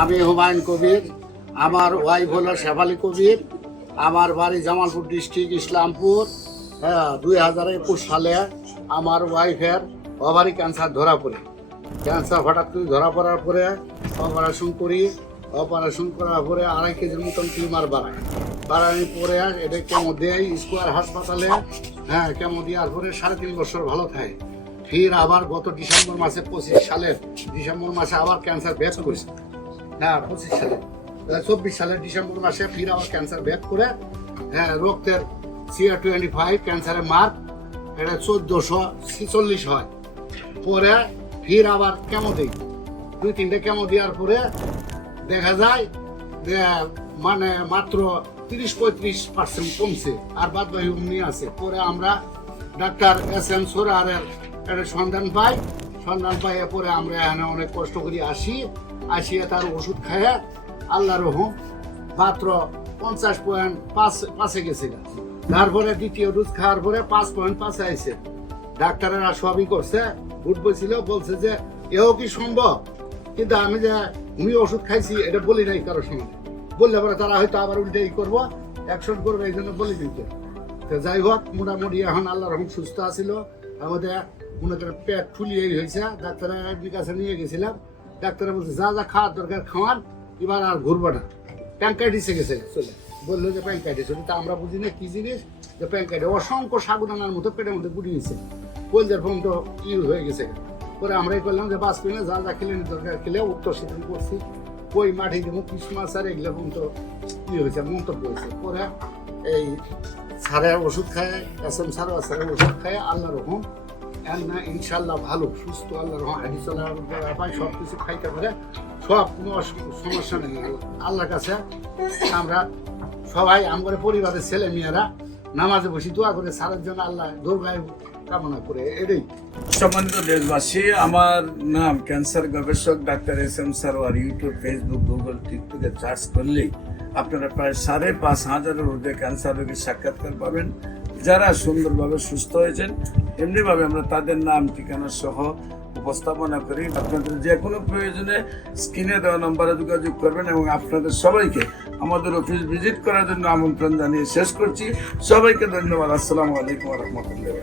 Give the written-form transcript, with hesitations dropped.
আমি হুমায়ুন কবির, আমার ওয়াইফ হলো শেফালি কবির, আমার বাড়ি জামালপুর ডিস্ট্রিক্ট ইসলামপুর। 2021 সালে আমার ওয়াইফের ওভারি ক্যান্সার ধরা পড়ে। ক্যান্সার হঠাৎ করে ধরা পড়ার পরে অপারেশন করি। অপারেশন করার পরে 2.5 কেজির মতন টিউমার বাড়ানোর পরে এটা কেমো দেয় স্কোয়ার হাসপাতালে। কেমো দেওয়ার পরে 3.5 বছর ভালো থাকে। ফির আবার গত ডিসেম্বর মাসে 25 সালের ডিসেম্বর মাসে আবার ক্যান্সার ব্যাক করেছে। 25 সালে 24 সালের ডিসেম্বর মাসে ফির আবার ক্যান্সার ব্যাক করে। রক্তের CA-25 ক্যান্সারের মার্ক এটা 1446 হয়। পরে ফির আবার কেমো দিই, 2-3টে কেমো দেওয়ার পরে দেখা যায় যে মানে মাত্র 30-35% কমছে, আর বাদ বাকি অমনি আছে। পরে আমরা ডাক্তার SM সোরারের একটা সন্ধান পাই পরে আমরা এখানে অনেক কষ্ট করে আসিয়ে তার ওষুধ খাইয়ে আল্লাহ রহম মাত্র 50.5 গেছিল। তারপরে দ্বিতীয় ডোজ খাওয়ার পরে 5.5 আইছে। ডাক্তারেরা সবই করছে, ভোট বলছিল, বলছে যে এও কি সম্ভব, কিন্তু আমি যে উনি ওষুধ খাইছি এটা বলি নাই কারোর সঙ্গে। বললে পরে তারা হয়তো আবার উল্টেই করবো, অ্যাকশন করবে, এই জন্য বলি দিতে। তো যাই হোক, মোটামুটি এখন আল্লাহ রহম সুস্থ আছিল। আমাদের মনে করেন পেট ফুলিয়ে হয়েছে। ডাক্তারের কাছে নিয়ে গেছিলাম, ডাক্তারে বলছে যা যা খাওয়ার দরকার খাওয়ান, এবার আর ঘুরবো না। প্যাঙ্কাইটিসে গেছে চলে, বললো যে প্যাঙ্কাইটিস। তা আমরা বুঝি না কি জিনিস যে প্যাঙ্কাইটিস। অসংখ্য সাগুদানার মতো পেটের মধ্যে গুটি গেছে, কলজার ফোন তো হয়ে গেছে। পরে আমরাই করলাম যে বাঁচবি না, যা যা খেলে দরকার খেলে উত্তর সেদিন করছি। কই মাঠে দেবো ক্রিসমাস আর এগুলো কিন্তু হয়েছে, মন্তব্য হয়েছে। পরে এই স্যারের ওষুধ খায়, SM স্যারের ওষুধ খায় আল্লাহ রকম না ইনশাল্লাহ ভালো সুস্থ। আল্লাহ রকম হাঁটি চলার পায়, সব কিছু খাইতে পারে, সব কোনো সমস্যা নেই। আল্লাহর কাছে আমরা সবাই আমার পরিবারের ছেলে মেয়েরা নামাজে বসি দোয়া করে স্যারের জন্য আল্লাহ দুর্গায় কামনা করে। এটাই। সম্মানিত দেশবাসী, আমার নাম ক্যান্সার গবেষক doctor SM Sarwar. YouTube, Facebook, Google, টিকটকে সার্চ করলেই আপনারা প্রায় 5,500-এর ঊর্ধ্বে ক্যান্সার রোগীর সাক্ষাৎকার পাবেন, যারা সুন্দরভাবে সুস্থ হয়েছেন। এমনিভাবে আমরা তাদের নাম ঠিকানা সহ উপস্থাপনা করি। আপনাদের যে কোনো প্রয়োজনে স্ক্রিনে দেওয়া নম্বরে যোগাযোগ করবেন এবং আপনাদের সবাইকে আমাদের অফিস ভিজিট করার জন্য আমন্ত্রণ জানিয়ে শেষ করছি। সবাইকে ধন্যবাদ। আসসালামু আলাইকুম ওয়া রাহমাতুল্লাহ।